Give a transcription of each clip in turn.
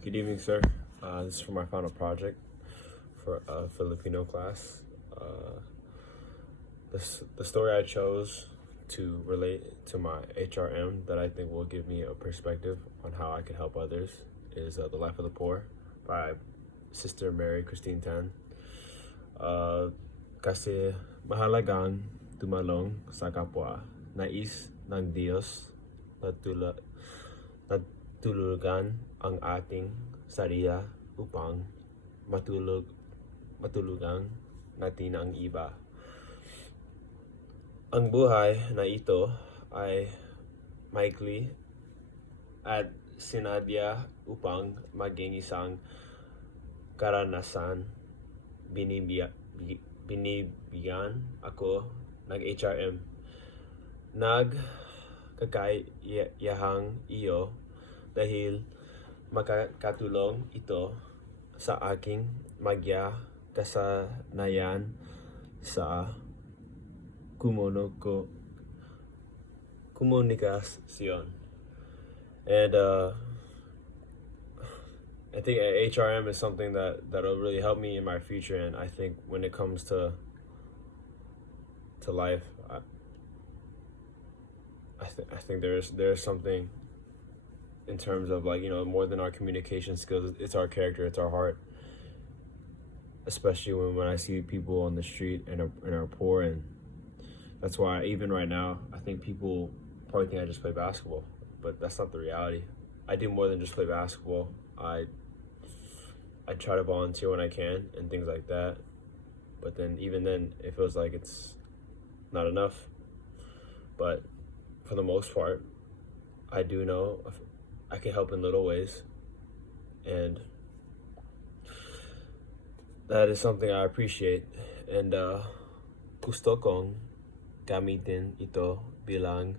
Good evening, sir. This is for my final project for a Filipino class. The story I chose to relate to my HRM that I think will give me a perspective on how I can help others is The Life of the Poor by Sister Mary Christine Tan. Kasi mahalagang tumalong sa kapwa, nais ng Diyos na natulugan ang ating sarili upang matulugan natin ang iba. Ang buhay na ito ay maikli at sinadya upang maging isang karanasan. Binibigyan ako ng HRM. Nagkakayahang iyo dahil makakatulong ito sa aking magya kasanayan sa komunikasyon. And I think HRM is something that'll really help me in my future. And I think when it comes to life, I think there's something in terms of, like, more than our communication skills. It's our character, it's our heart. Especially when I see people on the street and are poor, and that's why even right now I think people probably think I just play basketball, but that's not the reality. I do more than just play basketball. I try to volunteer when I can and things like that, but then even then it feels like it's not enough. But for the most part, I do know I can help in little ways, and that is something I appreciate. And gusto kong gamitin ito bilang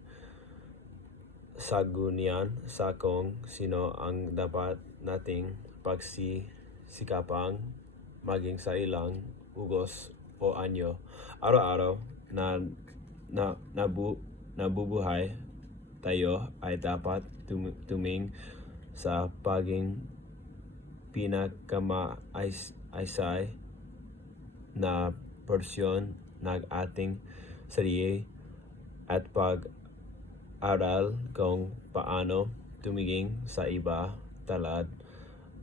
sagunian sa kung sino ang dapat nating pagsisikapang maging sa ilang ugos o anyo araw-araw na nabubuhay tayo ay dapat tuming sa paging pinakamaayos na porsyon ng ating sarili at pag-aral kung paano tumingin sa iba talad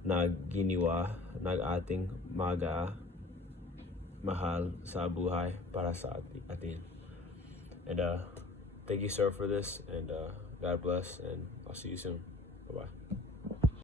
na ginawa ng ating mga mahal sa buhay para sa atin. And thank you, sir, for this, and God bless, and I'll see you soon. Bye-bye.